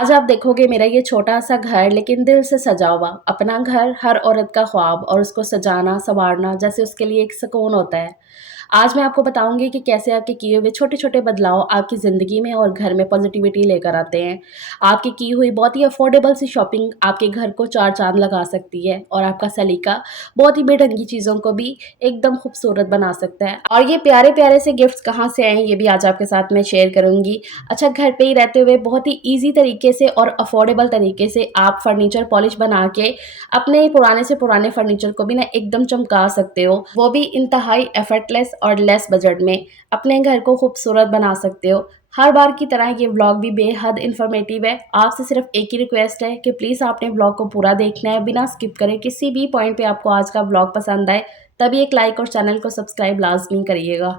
आज आप देखोगे मेरा ये छोटा-सा घर लेकिन दिल से सजा हुआ, अपना घर हर औरत का ख्वाब और उसको सजाना, सँवारना जैसे उसके लिए एक सुकून होता है। आज मैं आपको बताऊँगी कि कैसे आपके किए हुए छोटे-छोटे बदलाव आपकी ज़िंदगी में और घर में पॉज़िटिविटी लेकर आते हैं। आपकी की हुई बहुत ही अफ़ोर्डेबल सी शॉपिंग आपके घर को चार चाँद लगा सकती है और आपका सलीका बहुत ही बेढंगी चीज़ों को भी एकदम खूबसूरत बना सकता है। और ये प्यारे-प्यारे से गिफ्ट्स कहाँ से आए, ये भी आज आपके साथ मैं शेयर करूँगी। अच्छा, घर पे ही रहते हुए बहुत ही ईज़ी तरीके से और अफ़ोर्डेबल तरीके से आप फर्नीचर पॉलिश बना के अपने पुराने से पुराने फर्नीचर को भी ना एकदम चमका सकते हो। वो भी इंतहाई एफर्टलेस और लेस बजट में अपने घर को खूबसूरत बना सकते हो। हर बार की तरह ये व्लॉग भी बेहद इन्फॉर्मेटिव है। आपसे सिर्फ एक ही रिक्वेस्ट है कि प्लीज़ आपने व्लॉग को पूरा देखना है बिना स्किप करे। किसी भी पॉइंट पे आपको आज का व्लॉग पसंद आए तभी एक लाइक और चैनल को सब्सक्राइब लाज़मी करिएगा।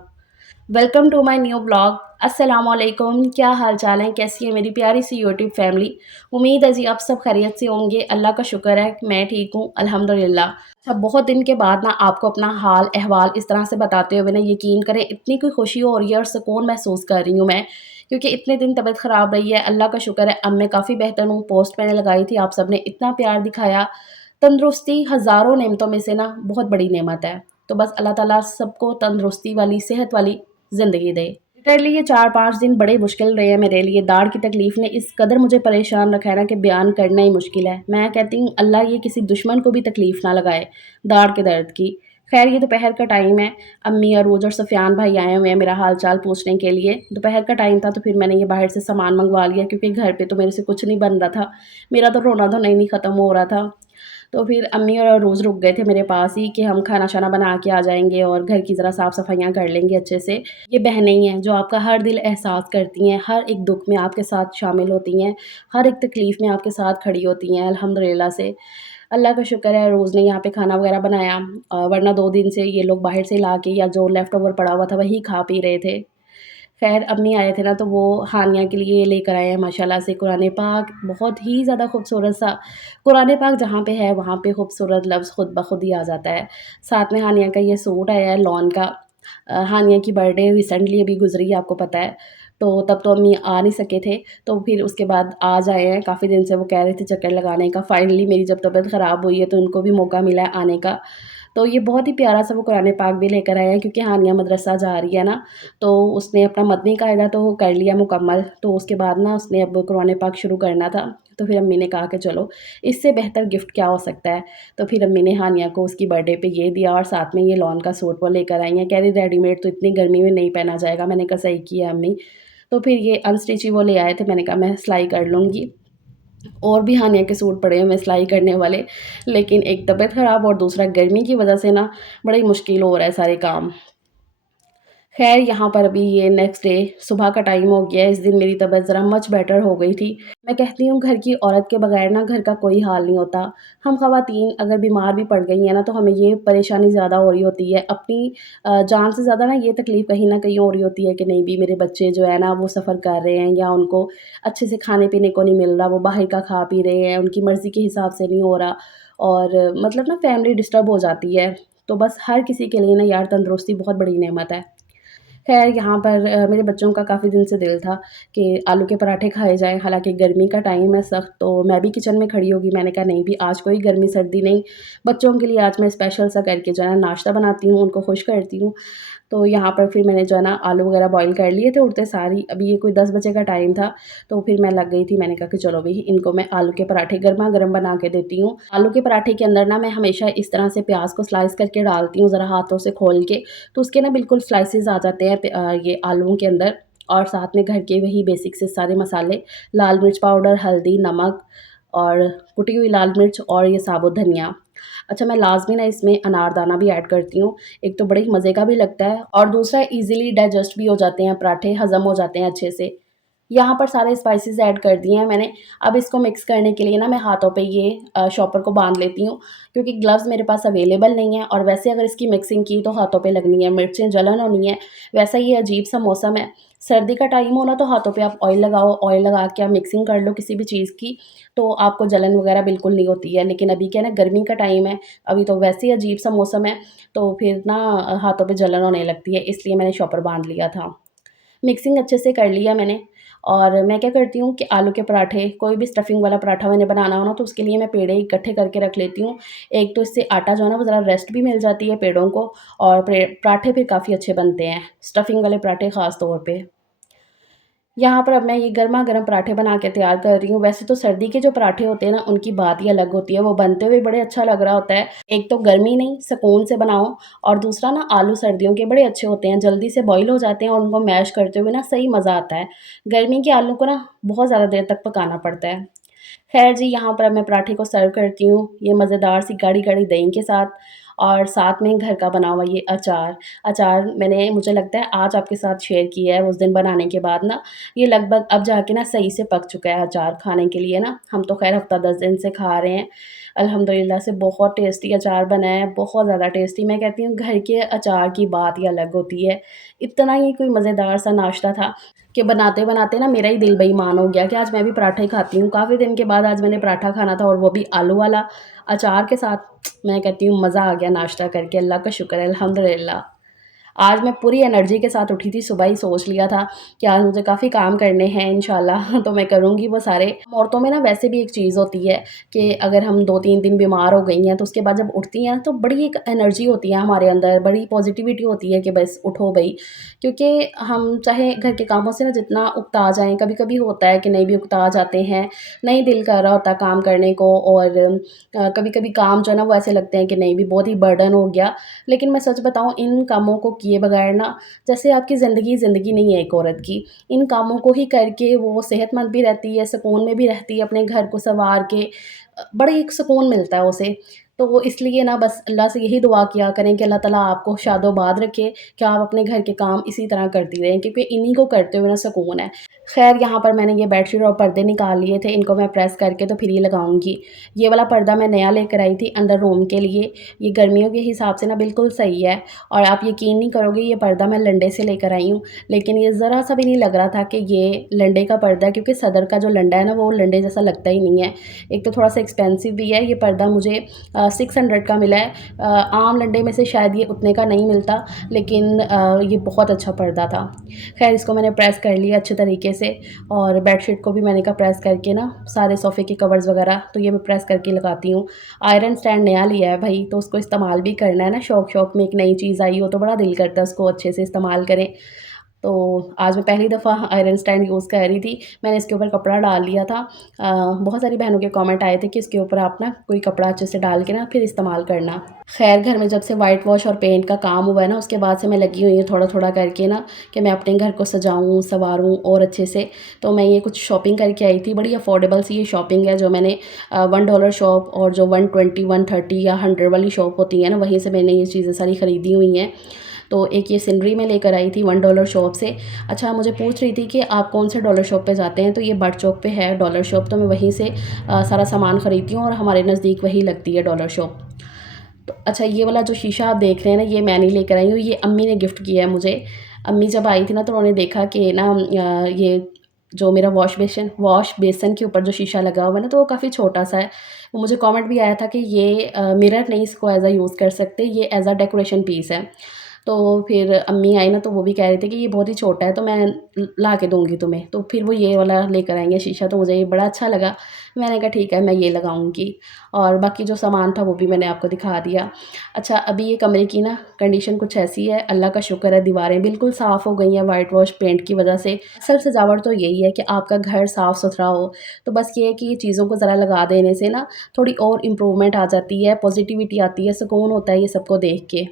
Welcome to my new blog. अस्सलाम वालेकुम, क्या हाल चाल है, कैसी है मेरी प्यारी सी यूट्यूब फैमिली। उम्मीद है जी आप सब खैरियत से होंगे। अल्लाह का शुक्र है कि मैं ठीक हूँ अल्हम्दुलिल्लाह। अच्छा, बहुत दिन के बाद ना आपको अपना हाल अहवाल इस तरह से बताते हुए ना यकीन करें इतनी कोई खुशी हो रही है और सुकून महसूस कर रही हूँ मैं, क्योंकि इतने दिन तबीयत ख़राब रही है। अल्लाह का शुक्र है अब मैं काफ़ी बेहतर हूँ। पोस्ट मैंने लगाई थी, आप सबने इतना प्यार दिखाया। तंदुरुस्ती हज़ारों नेमतों में से ना बहुत बड़ी नेमत है। तो बस अल्लाह ताला सबको तंदुरुस्ती वाली, सेहत वाली ज़िंदगी दे। लिटरली ये 4-5 दिन बड़े मुश्किल रहे हैं मेरे लिए। दाढ़ की तकलीफ़ ने इस कदर मुझे परेशान रखा है ना कि बयान करना ही मुश्किल है। मैं कहती हूँ अल्लाह ये किसी दुश्मन को भी तकलीफ़ ना लगाए दाढ़ के दर्द की। ख़ैर ये दोपहर का टाइम है, अम्मी अरूज और सफ़ियान भाई आए हुए हैं मेरा हाल-चाल पूछने के लिए। दोपहर का टाइम था तो फिर मैंने ये बाहर से सामान मँगवा लिया क्योंकि घर पे तो मेरे से कुछ नहीं बन रहा था। मेरा तो रोना-धोना ही नहीं ख़त्म हो रहा था। तो फिर अम्मी और रोज़ रुक गए थे मेरे पास ही कि हम खाना-शाना बना के आ जाएँगे और घर की ज़रा साफ़-सफ़ाइयाँ कर लेंगे अच्छे से। ये बहनें ही हैं जो आपका हर दिल एहसास करती हैं, हर एक दुःख में आपके साथ शामिल होती हैं, हर एक तकलीफ़ में आपके साथ खड़ी होती हैं अल्हम्दुलिल्लाह से। अल्लाह का शुक्र है रोज़ ने यहाँ पे खाना वग़ैरह बनाया, वरना 2 दिन से ये लोग बाहर से ला के या जो लेफ्ट ओवर पड़ा हुआ था वही खा पी रहे थे। ख़ैर अम्मी आए थे ना तो वो हानिया के लिए लेकर आए हैं माशाल्लाह से कुरान पाक, बहुत ही ज़्यादा खूबसूरत सा। कुरान पाक जहाँ पे है वहाँ पे खूबसूरत लफ्ज़ खुद ब खुद ही आ जाता है। साथ में हानिया का ये सूट आया है लॉन का। हानिया की बर्थडे रिसेंटली अभी गुज़री है आपको पता है। तो तब तो अम्मी आ नहीं सके थे, तो फिर उसके बाद आज आए हैं। काफ़ी दिन से वो कह रहे थे चक्कर लगाने का। फाइनली मेरी जब तबीयत ख़राब हुई है तो उनको भी मौका मिला है आने का। तो ये बहुत ही प्यारा-सा वो कुरान पाक भी लेकर आए हैं क्योंकि हानिया मदरसा जा रही है ना, तो उसने अपना मदनी कायदा तो कर लिया मुकम्मल, तो उसके बाद ना उसने अब कुरान पाक शुरू करना था। तो फिर अम्मी ने कहा कि चलो, इससे बेहतर गिफ्ट क्या हो सकता है। तो फिर अम्मी ने हानिया को उसकी बर्थडे पे ये दिया और साथ में ये लॉन का सूट वो लेकर आई हैं। कह रही रेडीमेड तो इतनी गर्मी में नहीं पहना जाएगा। मैंने कहा सही किया अम्मी। तो फिर ये अनस्टिच ही वो ले आए थे, मैंने कहा मैं सिलाई कर लूँगी। और भी हानिया के सूट पड़े हुए हैं सिलाई करने वाले, लेकिन एक तबीयत ख़राब और दूसरा गर्मी की वजह से ना बड़ी मुश्किल हो रहा है सारे काम। ख़ैर यहाँ पर अभी ये नेक्स्ट डे सुबह का टाइम हो गया है, इस दिन मेरी तबीयत ज़रा मच बेटर हो गई थी। मैं कहती हूँ घर की औरत के बगैर ना घर का कोई हाल नहीं होता। हम ख़वातीन अगर बीमार भी पड़ गई हैं ना तो हमें ये परेशानी ज़्यादा हो रही होती है, अपनी जान से ज़्यादा ना ये तकलीफ़ कहीं न कहीं हो रही होती है कि नहीं भी मेरे बच्चे जो है ना वो सफ़र कर रहे हैं या उनको अच्छे से खाने-पीने को नहीं मिल रहा, वो बाहर का खा पी रहे हैं, उनकी मर्ज़ी के हिसाब से नहीं हो रहा और मतलब ना फैमिली डिस्टर्ब हो जाती है। तो बस हर किसी के लिए ना यार तंदुरुस्ती बहुत बड़ी नेमत है। ख़ैर यहाँ पर मेरे बच्चों का काफ़ी दिन से दिल था कि आलू के पराठे खाए जाएँ, हालाँकि गर्मी का टाइम है सख्त, तो मैं भी किचन में खड़ी होगी। मैंने कहा नहीं भी आज कोई गर्मी-सर्दी नहीं, बच्चों के लिए आज मैं स्पेशल सा करके जो है ना नाश्ता बनाती हूँ, उनको खुश करती हूँ। तो यहाँ पर फिर मैंने जो है ना आलू वग़ैरह बॉयल कर लिए थे उड़ते सार ही। अभी ये कोई 10 बजे का टाइम था, तो फिर मैं लग गई थी, मैंने कहा कि चलो भई इनको मैं आलू के पराठे गरमा-गरम बना के देती हूँ। आलू के पराठे के अंदर ना मैं हमेशा इस तरह से प्याज़ को स्लाइस करके डालती हूँ ज़रा हाथों से खोल के, तो उसके ना बिल्कुल स्लाइसेस आ जाते हैं ये आलूओं के अंदर और साथ में घर के वही बेसिक से सारे मसाले, लाल मिर्च पाउडर, हल्दी, नमक और कुटी हुई लाल मिर्च और ये साबुत धनिया। अच्छा, मैं लाज़मी ना इसमें अनारदाना भी ऐड करती हूँ। एक तो बड़े ही मज़े का भी लगता है और दूसरा ईज़िली डाइजेस्ट भी हो जाते हैं पराठे, हज़म हो जाते हैं अच्छे से। यहाँ पर सारे स्पाइसेस ऐड कर दिए हैं मैंने। अब इसको मिक्स करने के लिए ना मैं हाथों पे ये शॉपर को बाँध लेती हूँ क्योंकि ग्लव्स मेरे पास अवेलेबल नहीं है और वैसे अगर इसकी मिक्सिंग की तो हाथों पे लगनी है, मिर्चें जलन होनी है। वैसा ये अजीब-सा मौसम है, सर्दी का टाइम हो ना तो हाथों पे आप ऑयल लगाओ, ऑयल लगा के आप मिक्सिंग कर लो किसी भी चीज़ की, तो आपको जलन वगैरह बिल्कुल नहीं होती है। लेकिन अभी क्या है ना गर्मी का टाइम है, अभी तो वैसे ही अजीब-सा मौसम है, तो फिर ना हाथों पे जलन होने लगती है, इसलिए मैंने शॉपर बाँध लिया था। मिक्सिंग अच्छे से कर लिया मैंने और मैं क्या करती हूँ कि आलू के पराठे, कोई भी स्टफिंग वाला पराठा मैंने बनाना हो ना, तो उसके लिए मैं पेड़े इकट्ठे करके रख लेती हूँ। एक तो इससे आटा जो है ना वो ज़रा रेस्ट भी मिल जाती है पेड़ों को, और पराठे फिर काफ़ी अच्छे बनते हैं, स्टफिंग वाले पराठे ख़ास तौर पे। यहाँ पर अब मैं ये गरमा-गरम पराठे बना के तैयार कर रही हूँ। वैसे तो सर्दी के जो पराठे होते हैं ना, उनकी बात ही अलग होती है, वो बनते हुए बड़े अच्छा लग रहा होता है। एक तो गर्मी नहीं, सुकून से बनाओ, और दूसरा ना आलू सर्दियों के बड़े अच्छे होते हैं, जल्दी से बॉयल हो जाते हैं और उनको मैश करते हुए ना सही मज़ा आता है। गर्मी के आलू को ना बहुत ज़्यादा देर तक पकाना पड़ता है। ख़ैर जी, यहाँ पर अब मैं पराठे को सर्व करती हूँ, ये मज़ेदार सी गाढ़ी-गाढ़ी दही के साथ, और साथ में घर का बना हुआ ये अचार। अचार मैंने, मुझे लगता है, आज आपके साथ शेयर किया है, उस दिन बनाने के बाद ना, ये लगभग अब जाके ना सही से पक चुका है अचार खाने के लिए ना। हम तो ख़ैर हफ़्ता 10 दिन से खा रहे हैं। अल्हम्दुलिल्लाह से बहुत टेस्टी अचार बना है, बहुत ज़्यादा टेस्टी। मैं कहती हूँ घर के अचार की बात ही अलग होती है। इतना ही कोई मज़ेदार सा नाश्ता था कि बनाते-बनाते ना मेरा ही दिल बेईमान हो गया कि आज मैं भी पराठा ही खाती हूँ। काफ़ी दिन के बाद आज मैंने पराठा खाना था, और वो भी आलू वाला, अचार के साथ। मैं कहती हूँ मज़ा आ गया नाश्ता करके, अल्लाह का शुक्र है, अल्हम्दुलिल्लाह। आज मैं पूरी एनर्जी के साथ उठी थी, सुबह ही सोच लिया था कि आज मुझे काफ़ी काम करने हैं इंशाल्लाह तो मैं करूँगी वो सारे। औरतों में ना वैसे भी एक चीज़ होती है कि अगर हम 2-3 दिन बीमार हो गई हैं, तो उसके बाद जब उठती हैं तो बड़ी एक एनर्जी होती है हमारे अंदर, बड़ी पॉज़िटिविटी होती है कि बस उठो भई। क्योंकि हम चाहे घर के कामों से ना जितना उकता जाएँ, कभी-कभी होता है कि नहीं भी उकता जाते हैं, नहीं दिल कर रहा होता काम करने को, और कभी-कभी काम जो है ना वो ऐसे लगते हैं कि नहीं भी बहुत ही बर्डन हो गया। लेकिन मैं सच बताऊँ, इन कामों को किए बगैर ना, जैसे आपकी ज़िंदगी ज़िंदगी नहीं है एक औरत की। इन कामों को ही करके वो सेहतमंद भी रहती है, सुकून में भी रहती है, अपने घर को सँवार के बड़ा एक सुकून मिलता है उसे। तो वो इसलिए ना बस अल्लाह से यही दुआ किया करें कि अल्लाह ताला आपको शादो-बाद रखे, कि आप अपने घर के काम इसी तरह करती रहें, क्योंकि इन्हीं को करते हुए ना सुकून है। ख़ैर, यहाँ पर मैंने ये बेडशीट और पर्दे निकाल लिए थे, इनको मैं प्रेस करके तो फिर ये लगाऊँगी। ये वाला पर्दा मैं नया लेकर आई थी अंदर रूम के लिए, ये गर्मियों के हिसाब से ना बिल्कुल सही है, और आप यकीन नहीं करोगे, ये पर्दा मैं लंडे से लेकर आई हूँ, लेकिन ये ज़रा-सा भी नहीं लग रहा था कि ये लंडे का पर्दा है, क्योंकि सदर का जो लंडा है ना, वो लंडे जैसा लगता ही नहीं है। एक तो थोड़ा-सा एक्सपेंसिव भी है, ये पर्दा मुझे 600 का मिला है। आम लंडे में से शायद ये उतने का नहीं मिलता, लेकिन ये बहुत अच्छा पर्दा था। ख़ैर, इसको मैंने प्रेस कर लिया अच्छे तरीके से, और बेडशीट को भी मैंने कहा प्रेस करके ना, सारे सोफ़े के कवर्स वग़ैरह तो ये मैं प्रेस करके लगाती हूँ। आयरन स्टैंड नया लिया है भई, तो उसको इस्तेमाल भी करना है ना, शौक-शौक में एक नई चीज़ आई हो तो बड़ा दिल करता है उसको अच्छे से इस्तेमाल करें। तो आज मैं पहली दफ़ा आयरन स्टैंड यूज़ कर रही थी। मैंने इसके ऊपर कपड़ा डाल लिया था। बहुत सारी बहनों के कमेंट आए थे कि इसके ऊपर आप ना कोई कपड़ा अच्छे से डाल के ना फिर इस्तेमाल करना। ख़ैर, घर में जब से व्हाइट वॉश और पेंट का काम हुआ है ना, उसके बाद से मैं लगी हुई हूँ थोड़ा-थोड़ा करके ना, कि मैं अपने घर को सजाऊँ, सँवारूँ और अच्छे से। तो मैं ये कुछ शॉपिंग करके आई थी, बड़ी अफ़ोर्डेबल सी ये शॉपिंग है, जो मैंने $1 शॉप और जो 120, 130 या 100 वाली शॉप होती है ना, वहीं से मैंने ये चीज़ें सारी खरीदी हुई हैं। तो एक ये सिनरी मैं लेकर आई थी $1 शॉप से। अच्छा, मुझे पूछ रही थी कि आप कौन से डॉलर शॉप पे जाते हैं, तो ये बट चौक पे है डॉलर शॉप, तो मैं वहीं से सारा सामान खरीदती हूँ, और हमारे नज़दीक वही लगती है डॉलर शॉप। तो अच्छा, ये वाला जो शीशा आप देख रहे हैं ना, ये मैं नहीं लेकर आई हूँ, ये अम्मी ने गिफ्ट किया है मुझे। अम्मी जब आई थी ना, तो उन्होंने देखा कि ना ये जो मेरा वॉश बेसिन के ऊपर जो शीशा लगा हुआ है ना, तो वो काफ़ी छोटा-सा है। वो मुझे कमेंट भी आया था कि ये मिरर नहीं, इसको एज़ अ यूज़ कर सकते, ये एज़ अ डेकोरेशन पीस है। तो फिर अम्मी आई ना, तो वो भी कह रहे थे कि ये बहुत ही छोटा है, तो मैं ला के दूँगी तुम्हें। तो फिर वो ये वाला लेकर आई हैं शीशा, तो मुझे ये बड़ा अच्छा लगा। मैंने कहा ठीक है, मैं ये लगाऊँगी, और बाकी जो सामान था वो भी मैंने आपको दिखा दिया। अच्छा, अभी ये कमरे की ना कंडीशन कुछ ऐसी है, अल्लाह का शुक्र है, दीवारें बिल्कुल साफ़ हो गई हैं व्हाइट वॉश पेंट की वजह से। असल सजावट तो यही है कि आपका घर साफ़-सुथरा हो, तो बस ये है कि ये चीज़ों को ज़रा लगा देने से ना थोड़ी और इम्प्रूवमेंट आ जाती है, पॉज़िटिविटी आती है, सुकून होता है ये सबको देख के।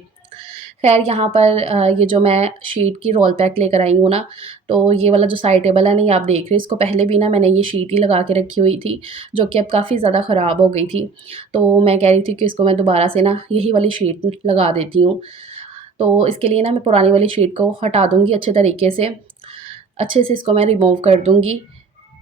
ख़ैर, यहाँ पर ये जो मैं शीट की रोल पैक लेकर आई हूँ ना, तो ये वाला जो साइड टेबल है ना, ये आप देख रहे हो, इसको पहले भी ना मैंने ये शीट ही लगा के रखी हुई थी, जो कि अब काफ़ी ज़्यादा ख़राब हो गई थी। तो मैं कह रही थी कि इसको मैं दोबारा से ना यही वाली शीट लगा देती हूँ। तो इसके लिए ना मैं पुरानी वाली शीट को हटा दूँगी अच्छे तरीके से। अच्छे से इसको मैं रिमूव कर दूँगी।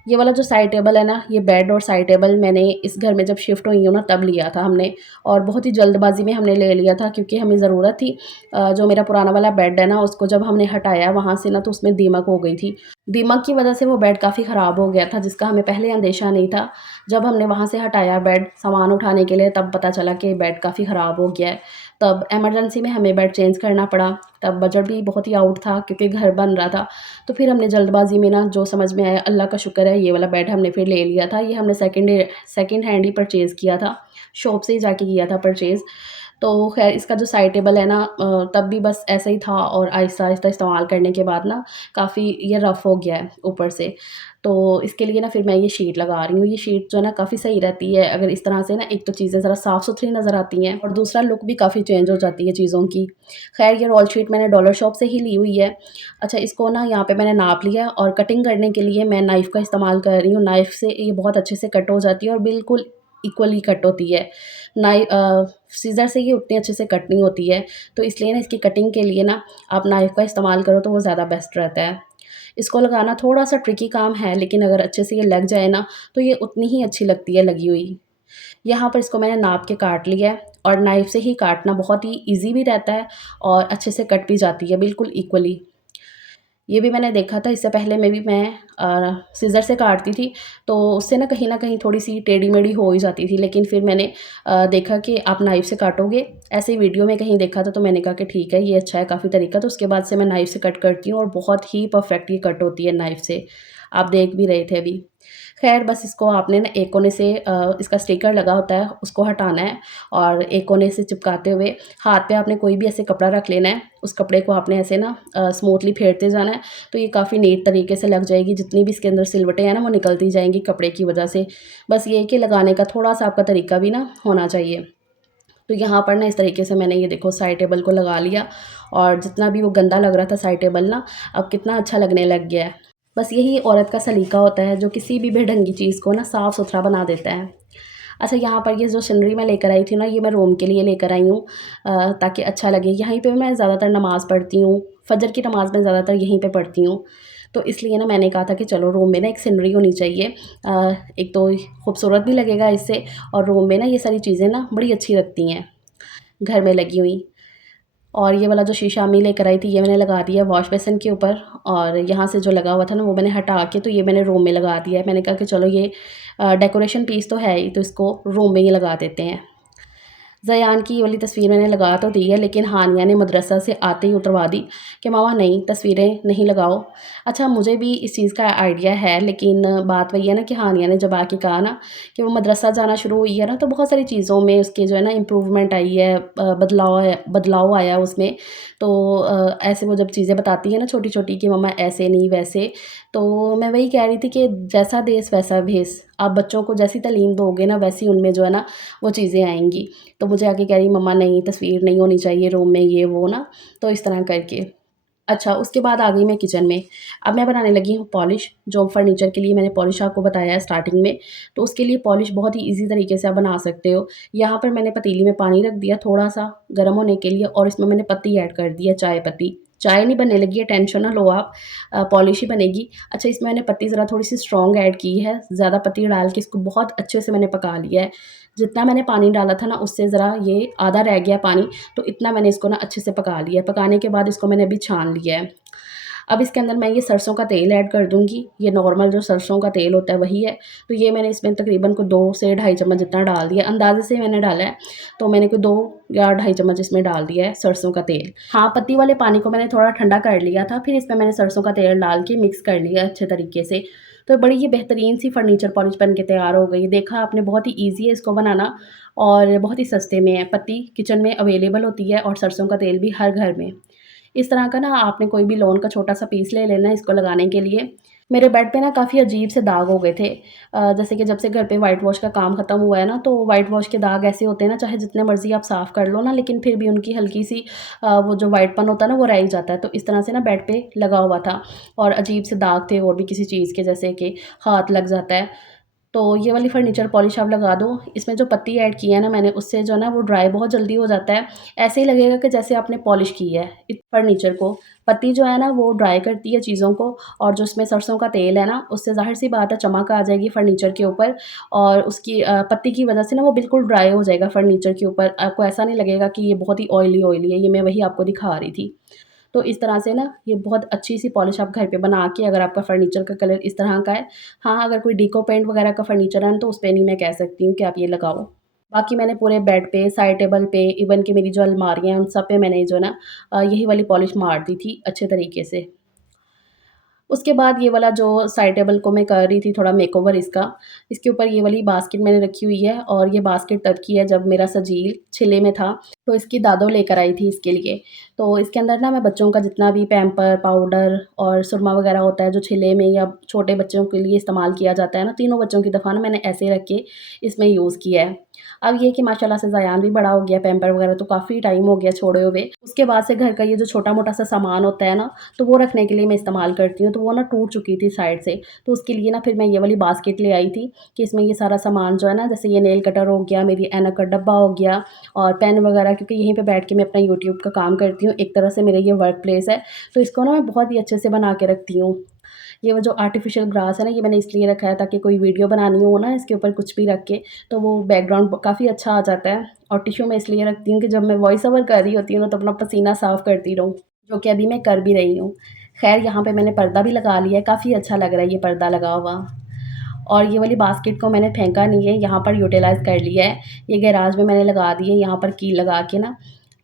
ये वाला जो साइड टेबल है ना, ये बेड और साइड टेबल मैंने इस घर में जब शिफ्ट हुई हूँ ना, तब लिया था हमने, और बहुत ही जल्दबाज़ी में हमने ले लिया था, क्योंकि हमें ज़रूरत थी। जो मेरा पुराना वाला बेड है ना, उसको जब हमने हटाया वहाँ से ना, तो उसमें दीमक हो गई थी। दीमक की वजह से वो बेड काफ़ी ख़राब हो गया था, जिसका हमें पहले अंदेशा नहीं था। जब हमने वहाँ से हटाया बेड सामान उठाने के लिए, तब पता चला कि बेड काफ़ी ख़राब हो गया है। तब इमरजेंसी में हमें बेड चेंज करना पड़ा। तब बजट भी बहुत ही आउट था क्योंकि घर बन रहा था। तो फिर हमने जल्दबाज़ी में ना जो समझ में आया, अल्लाह का शुक्र है ये वाला बेड हमने फिर ले लिया था। ये हमने सेकंड हैंड ही परचेज़ किया था। शॉप से ही जाके किया था परचेज़। तो ख़ैर इसका जो साइड टेबल है ना, तब भी बस ऐसा ही था और आहिस्ता-आहिस्ता इस्तेमाल करने के बाद ना काफ़ी ये रफ़ हो गया है ऊपर से। तो इसके लिए ना फिर मैं ये शीट लगा रही हूँ। ये शीट जो है ना काफ़ी सही रहती है, अगर इस तरह से ना एक तो चीज़ें ज़रा साफ़-सुथरी नज़र आती हैं और दूसरा लुक भी काफ़ी चेंज हो जाती है चीज़ों की। ख़ैर ये रोल शीट मैंने डॉलर शॉप से ही ली हुई है। अच्छा, इसको ना यहाँ पे मैंने नाप लिया है और कटिंग करने के लिए मैं नाइफ़ का इस्तेमाल कर रही हूँ। नाइफ़ से ये बहुत अच्छे से कट हो जाती है और बिल्कुल इक्वली कट होती है। सीज़र से ये उतनी अच्छे से कट नहीं होती है, तो इसलिए ना इसकी कटिंग के लिए ना आप नाइफ़ का इस्तेमाल करो तो वो ज़्यादा बेस्ट रहता है। इसको लगाना थोड़ा-सा ट्रिकी काम है, लेकिन अगर अच्छे से ये लग जाए ना, तो ये उतनी ही अच्छी लगती है लगी हुई। यहाँ पर इसको मैंने नाप के काट लिया है और नाइफ़ से ही काटना बहुत ही ईज़ी भी रहता है और अच्छे से कट भी जाती है बिल्कुल इक्वली। ये भी मैंने देखा था, इससे पहले में भी मैं सीज़र से काटती थी, तो उससे ना कहीं न कहीं थोड़ी-सी टेढ़ी-मेढ़ी हो ही जाती थी। लेकिन फिर मैंने देखा कि आप नाइफ़ से काटोगे, ऐसे ही वीडियो में कहीं देखा था, तो मैंने कहा कि ठीक है, ये अच्छा है काफ़ी तरीका। तो उसके बाद से मैं नाइफ़ से कट करती हूँ और बहुत ही परफ़ेक्ट ये कट होती है नाइफ़ से। आप देख भी रहे थे अभी। ख़ैर बस इसको आपने ना एक कोने से इसका स्टिकर लगा होता है, उसको हटाना है और एक कोने से चिपकाते हुए हाथ पे आपने कोई भी ऐसे कपड़ा रख लेना है। उस कपड़े को आपने ऐसे ना स्मूथली फेरते जाना है, तो ये काफ़ी नीट तरीके से लग जाएगी। जितनी भी इसके अंदर सिलवटें हैं ना, वो निकलती जाएँगी कपड़े की वजह से। बस ये है कि लगाने का थोड़ा-सा आपका तरीका भी ना होना चाहिए। तो यहाँ पर ना इस तरीके से मैंने ये देखो साइड टेबल को लगा लिया और जितना भी वो गंदा लग रहा था साइड टेबल ना, अब कितना अच्छा लगने लग गया है। बस यही औरत का सलीका होता है जो किसी भी बेढंगी चीज़ को ना साफ़-सुथरा बना देता है। अच्छा, यहाँ पर ये जो सिनरी मैं लेकर आई थी ना, ये मैं रूम के लिए लेकर आई हूँ, ताकि अच्छा लगे। यहीं पे मैं ज़्यादातर नमाज़ पढ़ती हूँ, फ़जर की नमाज़ मैं ज़्यादातर यहीं पे पढ़ती हूँ। तो इसलिए ना मैंने कहा था कि चलो रूम में ना एक सिनरी होनी चाहिए। एक तो खूबसूरत भी लगेगा इससे और रूम में ना ये सारी चीज़ें ना बड़ी अच्छी लगती हैं, घर में लगी हुई। और ये वाला जो शीशा अम्मी लेकर आई थी, ये मैंने लगा दिया वॉश बेसिन के ऊपर और यहाँ से जो लगा हुआ था ना, वो मैंने हटा के तो ये मैंने रूम में लगा दिया है। मैंने कहा कि चलो ये डेकोरेशन पीस तो है ही, तो इसको रूम में ही लगा देते हैं। ज़यान की ये वाली तस्वीर मैंने लगा तो दी है, लेकिन हानिया ने मदरसा से आते ही उतरवा दी कि मामा नहीं, तस्वीरें नहीं लगाओ। अच्छा, मुझे भी इस चीज़ का आइडिया है, लेकिन बात वही है ना कि हानिया ने जब आके कहा ना कि वो मदरसा जाना शुरू हुई है ना, तो बहुत सारी चीज़ों में उसके जो है ना इम्प्रूवमेंट आई है, बदलाव आया है उसमें। तो ऐसे वो जब चीज़ें बताती है ना छोटी-छोटी कि मम्मा ऐसे नहीं वैसे, तो मैं वही कह रही थी कि जैसा देश वैसा भेस। आप बच्चों को जैसी तालीम दोगे ना, वैसी उनमें जो है ना वो चीज़ें आएँगी। तो मुझे आके कह रही मम्मा नहीं, तस्वीर नहीं होनी चाहिए रूम में, ये वो ना, तो इस तरह करके। अच्छा, उसके बाद आ गई मैं किचन में। अब मैं बनाने लगी हूँ पॉलिश, जो फर्नीचर के लिए मैंने पॉलिश आपको बताया है स्टार्टिंग में। तो उसके लिए पॉलिश बहुत ही ईज़ी तरीके से आप बना सकते हो। यहाँ पर मैंने पतीली में पानी रख दिया थोड़ा-सा गर्म होने के लिए और इसमें मैंने पत्ती ऐड कर दी है, चाय पत्ती। चाय नहीं बनने लगी है, टेंशन ना लो आप, पॉलिश ही बनेगी। अच्छा, इसमें मैंने पत्ती ज़रा थोड़ी-सी स्ट्रॉन्ग ऐड की है, ज़्यादा पत्ती डाल के इसको बहुत अच्छे से मैंने पका लिया है। जितना मैंने पानी डाला था ना, उससे ज़रा ये आधा रह गया पानी, तो इतना मैंने इसको ना अच्छे से पका लिया है। पकाने के बाद इसको मैंने अभी छान लिया है। अब इसके अंदर मैं ये सरसों का तेल ऐड कर दूँगी। ये नॉर्मल जो सरसों का तेल होता है वही है। तो ये मैंने इसमें तकरीबन को 2 से ढाई चम्मच जितना डाल दिया। अंदाज़े से मैंने डाला है, तो मैंने कोई 2 या ढाई चम्मच इसमें डाल दिया है सरसों का तेल। हाँ, पत्ती वाले पानी को मैंने थोड़ा ठंडा कर लिया था, फिर इसमें मैंने सरसों का तेल डाल के मिक्स कर लिया अच्छे तरीके से। तो बड़ी ये बेहतरीन सी फर्नीचर पॉलिश बन के तैयार हो गई। देखा आपने, बहुत ही ईज़ी है इसको बनाना और बहुत ही सस्ते में है। पत्ती किचन में अवेलेबल होती है और सरसों का तेल भी हर घर में। इस तरह का ना आपने कोई भी लॉन का छोटा-सा पीस ले लेना है इसको लगाने के लिए। मेरे बेड पे ना काफ़ी अजीब से दाग हो गए थे। जैसे कि जब से घर पे व्हाइट वॉश का काम ख़त्म हुआ है ना, तो व्हाइट वॉश के दाग ऐसे होते हैं ना, चाहे जितने मर्ज़ी आप साफ़ कर लो ना, लेकिन फिर भी उनकी हल्की-सी वो जो व्हाइटपन होता है ना, वो रह ही जाता है। तो इस तरह से ना बेड पे लगा हुआ था और अजीब से दाग थे और भी किसी चीज़ के, जैसे कि हाथ लग जाता है। तो ये वाली फर्नीचर पॉलिश आप लगा दो। इसमें जो पत्ती ऐड की है ना मैंने, उससे जो है ना वो ड्राई बहुत जल्दी हो जाता है। ऐसे ही लगेगा कि जैसे आपने पॉलिश की है इस फर्नीचर को। पत्ती जो है ना वो ड्राई करती है चीज़ों को और जो इसमें सरसों का तेल है ना, उससे ज़ाहिर-सी बात है चमक आ जाएगी फर्नीचर के ऊपर और उसकी पत्ती की वज़ह से ना वो बिल्कुल ड्राई हो जाएगा फर्नीचर के ऊपर। आपको ऐसा नहीं लगेगा कि ये बहुत ही ऑयली-ऑयली है। ये मैं वही आपको दिखा रही थी। तो इस तरह से ना ये बहुत अच्छी-सी पॉलिश आप घर पे बना के अगर आपका फर्नीचर का कलर इस तरह का है, हाँ, अगर कोई डेको पेंट वगैरह का फर्नीचर है ना तो उसपे नहीं मैं कह सकती हूँ कि आप ये लगाओ। बाकी मैंने पूरे बेड पे, साइड टेबल पे, इवन कि मेरी जो अलमारियाँ हैं उन सब पे मैंने जो है ना यही वाली पॉलिश मार दी थी अच्छे तरीके से। उसके बाद ये वाला जो साइड टेबल को मैं कर रही थी थोड़ा मेकओवर इसका, इसके ऊपर ये वाली बास्केट मैंने रखी हुई है और ये बास्केट तब की है जब मेरा सजील छिले में था, तो इसकी दादो लेकर आई थी इसके लिए। तो इसके अंदर ना मैं बच्चों का जितना भी पैम्पर, पाउडर और सुरमा वगैरह होता है जो छिले में या छोटे बच्चों के लिए इस्तेमाल किया जाता है ना, तीनों बच्चों की दफ़ा ना मैंने ऐसे रख के इसमें यूज़ किया है। अब ये कि माशाल्लाह से ज़ायान भी बड़ा हो गया पैम्पर वगैरह तो काफ़ी टाइम हो गया छोड़े हुए। उसके बाद से घर का ये जो छोटा-मोटा सा सामान होता है ना, तो वो रखने के लिए मैं इस्तेमाल करती हूँ, तो वो ना टूट चुकी थी साइड से। तो उसके लिए ना फिर मैं ये वाली बास्केट ले आई थी कि इसमें ये सारा सामान जो है ना, जैसे ये नेल कटर हो गया, मेरी ऐनक का डब्बा हो गया और पेन वगैरह क्योंकि यहीं पे बैठ के मैं अपना यूट्यूब का काम करती हूँ। एक तरह से मेरा ये वर्क प्लेस है, तो इसको ना मैं बहुत ही अच्छे से बना के रखती हूँ। ये वो जो आर्टिफ़िशियल ग्रास है ना, ये मैंने इसलिए रखा है ताकि कोई वीडियो बनानी हो ना इसके ऊपर कुछ भी रख के, तो वो बैकग्राउंड काफ़ी अच्छा आ जाता है। और टिश्यू मैं इसलिए रखती हूँ कि जब मैं वॉइस ओवर कर रही होती हूँ ना, तो अपना पसीना साफ़ करती रहूँ, जो कि अभी मैं कर भी रही हूँ। ख़ैर यहाँ पे मैंने पर्दा भी लगा लिया है, काफ़ी अच्छा लग रहा है ये पर्दा लगा हुआ। और ये वाली बास्केट को मैंने फेंका नहीं है, यहाँ पर यूटिलाइज़ कर लिया है। ये गैराज में मैंने लगा दी है, यहाँ पर कील लगा के ना,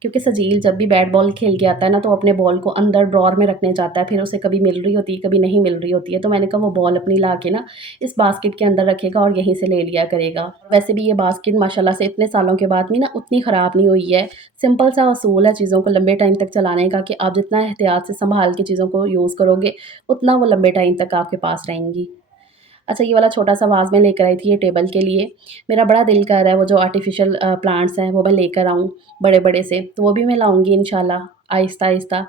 क्योंकि सजील जब भी बैट बॉल खेल के आता है ना, तो अपने बॉल को अंदर ड्रॉअर में रखने जाता है, फिर उसे कभी मिल रही होती है, कभी नहीं मिल रही होती है। तो मैंने कहा वो बॉल अपनी ला के ना इस बास्केट के अंदर रखेगा और यहीं से ले लिया करेगा। वैसे भी ये बास्केट माशाल्लाह से इतने सालों के बाद भी ना उतनी ख़राब नहीं हुई है। सिंपल सा असूल है चीज़ों को लंबे टाइम तक चलाने का कि आप जितना एहतियात से सँभाल के चीज़ों को यूज़ करोगे, उतना वो लंबे टाइम तक आपके पास रहेंगी। अच्छा ये वाला छोटा-सा वाज़ मैं लेकर आई थी ये टेबल के लिए। मेरा बड़ा दिल कर रहा है वो जो आर्टिफ़िशियल प्लांट्स हैं वो मैं लेकर आऊँ बड़े-बड़े से, तो वो भी मैं लाऊँगी इंशाल्लाह आहिस्ता-आहिस्ता।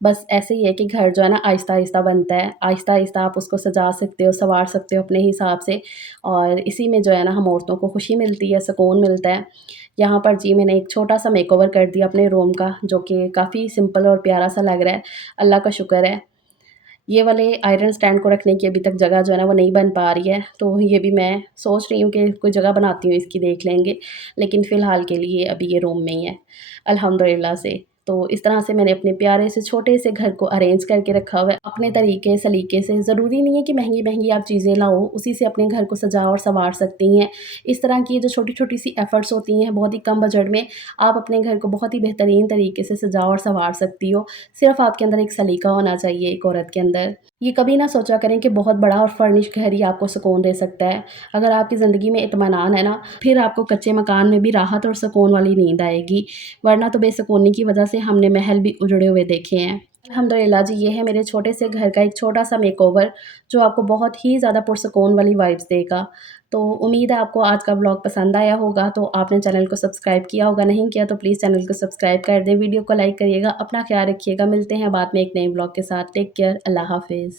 बस ऐसे ही है कि घर जो है ना आहिस्ता-आहिस्ता बनता है। आहिस्ता-आहिस्ता आप उसको सजा सकते हो, सँवार सकते हो अपने हिसाब से और इसी में जो है ना हम औरतों को खुशी मिलती है, सुकून मिलता है। यहाँ पर जी मैंने एक छोटा-सा मेकओवर कर दिया अपने रूम का जो कि काफ़ी सिंपल और प्यारा-सा लग रहा है। अल्लाह का शुक्र है। ये वाले आयरन स्टैंड को रखने की अभी तक जगह जो है ना वो नहीं बन पा रही है, तो ये भी मैं सोच रही हूँ कि कोई जगह बनाती हूँ इसकी देख लेंगे, लेकिन फ़िलहाल के लिए अभी ये रूम में ही है, अल्हम्दुलिल्लाह से। तो इस तरह से मैंने अपने प्यारे से छोटे से घर को अरेंज करके रखा हुआ है, अपने तरीके सलीके से। ज़रूरी नहीं है कि महँगी-महँगी आप चीज़ें लाओ, उसी से अपने घर को सजा और सँवार सकती हैं। इस तरह की ये जो छोटी-छोटी सी एफ़र्ट्स होती हैं, बहुत ही कम बजट में आप अपने घर को बहुत ही बेहतरीन तरीके से सजा और सँवार सकती हो। सिर्फ़ आपके अंदर एक सलीका होना चाहिए एक औरत के अंदर। ये कभी ना सोचा करें कि बहुत बड़ा और फ़र्निश्ड घर ही आपको सुकून दे सकता है। अगर आपकी ज़िंदगी में इत्मीनान है ना, फिर आपको कच्चे मकान में भी राहत और सुकून वाली नींद आएगी। वरना तो बेसुकूनी की वजह से हमने महल भी उजड़े हुए देखे हैं। अल्हम्दुलिल्लाह जी, ये है मेरे छोटे से घर का एक छोटा-सा मेकओवर जो आपको बहुत ही ज़्यादा पुरसुकून वाली वाइब्स देगा। तो उम्मीद है आपको आज का व्लॉग पसंद आया होगा, तो आपने चैनल को सब्सक्राइब किया होगा, नहीं किया तो प्लीज़ चैनल को सब्सक्राइब कर दें, वीडियो को लाइक करिएगा, अपना ख़्याल रखिएगा। मिलते हैं बाद में एक नए व्लॉग के साथ। टेक केयर, अल्लाह हाफ़िज़।